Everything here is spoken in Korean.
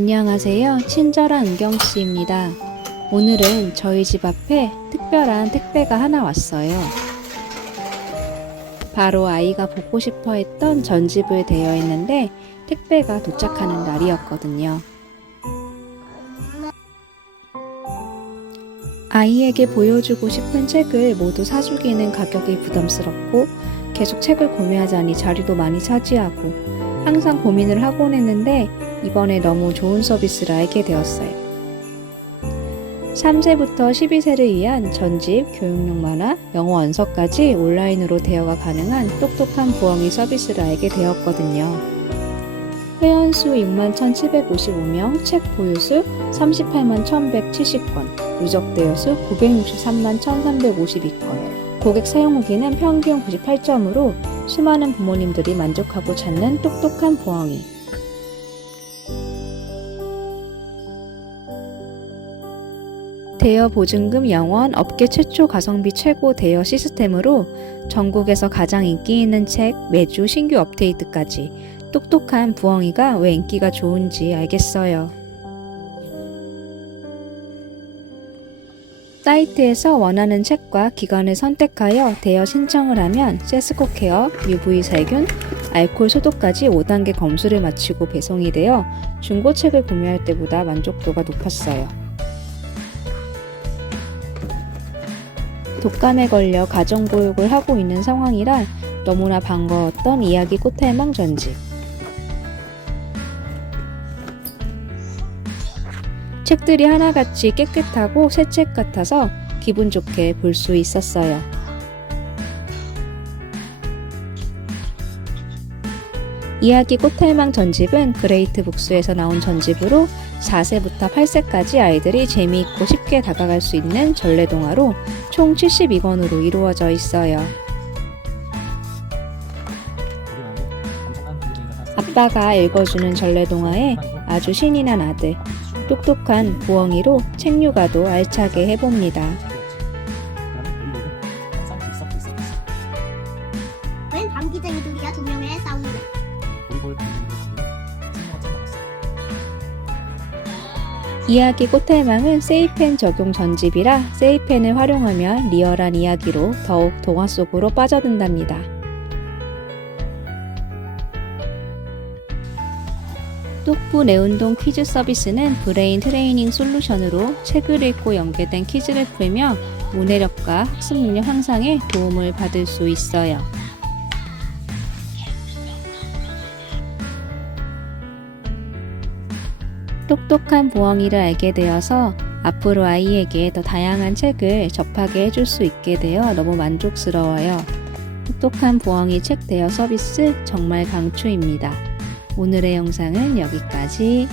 안녕하세요. 친절한 은경씨입니다. 오늘은 저희 집 앞에 특별한 택배가 하나 왔어요. 바로 아이가 보고 싶어 했던 전집을 되어 있는데 택배가 도착하는 날이었거든요. 아이에게 보여주고 싶은 책을 모두 사주기는 가격이 부담스럽고 계속 책을 구매하자니 자리도 많이 차지하고 항상 고민을 하곤 했는데 이번에 너무 좋은 서비스를 알게 되었어요. 3세부터 12세를 위한 전집, 교육용 만화, 영어 원서까지 온라인으로 대여가 가능한 똑똑한 부엉이 서비스를 알게 되었거든요. 회원수 6만 1,755명, 책 보유수 38만 1,170건, 누적 대여수 963만 1,352건, 고객 사용 후기는 평균 98점으로 수많은 부모님들이 만족하고 찾는 똑똑한 부엉이. 대여 보증금 영원 업계 최초 가성비 최고 대여 시스템으로 전국에서 가장 인기 있는 책 매주 신규 업데이트까지 똑똑한 부엉이가 왜 인기가 좋은지 알겠어요. 사이트에서 원하는 책과 기간을 선택하여 대여 신청을 하면 세스코 케어, UV 살균, 알코올 소독까지 5단계 검수를 마치고 배송이 되어 중고책을 구매할 때보다 만족도가 높았어요. 독감에 걸려 가정보육을 하고 있는 상황이라 너무나 반가웠던 이야기 꽃할망 전집. 책들이 하나같이 깨끗하고 새 책 같아서 기분 좋게 볼 수 있었어요. 이야기 꽃할망 전집은 그레이트 북스에서 나온 전집으로 4세부터 8세까지 아이들이 재미있고 쉽게 다가갈 수 있는 전래동화로 총 72권으로 이루어져 있어요. 아빠가 읽어주는 전래동화에 아주 신이 난 아들, 똑똑한 부엉이로 책류가도 알차게 해봅니다. 웬 방귀쟁이들이야 두 명의 싸 움을 이야기 꽃할망은 세이펜 적용 전집이라 세이펜을 활용하면 리얼한 이야기로 더욱 동화 속으로 빠져든답니다. 똑부 내운동 퀴즈 서비스는 브레인 트레이닝 솔루션으로 책을 읽고 연계된 퀴즈를 풀며 문해력과 학습 능력 향상에 도움을 받을 수 있어요. 똑똑한 부엉이를 알게 되어서 앞으로 아이에게 더 다양한 책을 접하게 해줄 수 있게 되어 너무 만족스러워요. 똑똑한 부엉이 책 대여 서비스 정말 강추입니다. 오늘의 영상은 여기까지.